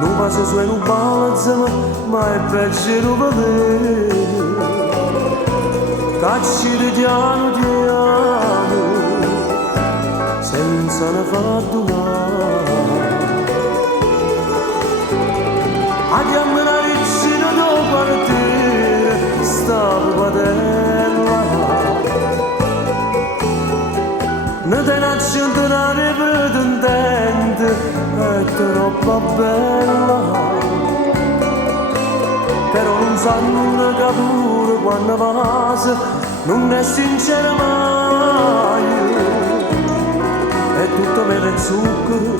non passa su e non balza, ma è peggio non vedere. Cacci di piano piano, senza ne far donare. Andiamo una vicina dopo partire, stavo padella. Non te ne accendere pretendente, è troppo bella. Però non sanno che pure quando passa non è sincera mai. È tutto mele e zucchero,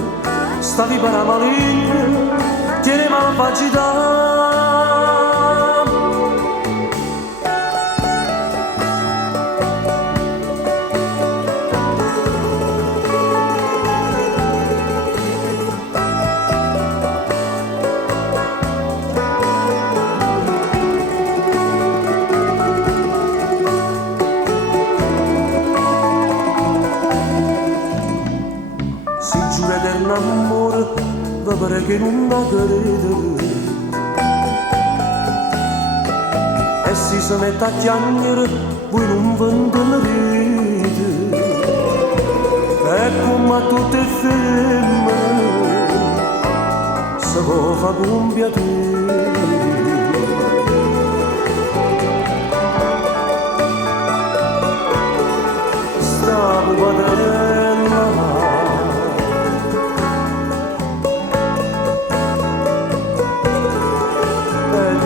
stavi per la maligna, tieni malvagità. Si giura eterno amore, va pare che non da credere. E si mette a chiamare, voi non vendono rete. E come a tutte le femmine, se può fa compiacere. Stavo padella,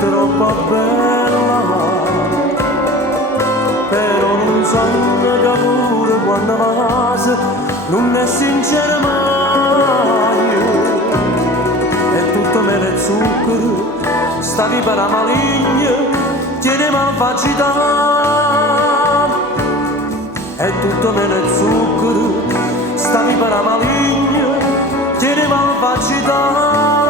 troppo bella, però non sanno che pure quando passa non è sincera mai. È tutto mele e zucchero, stavi per la maligna, tieni malvagità. È tutto mele e zucchero, stavi per la maligna, tieni malvagità.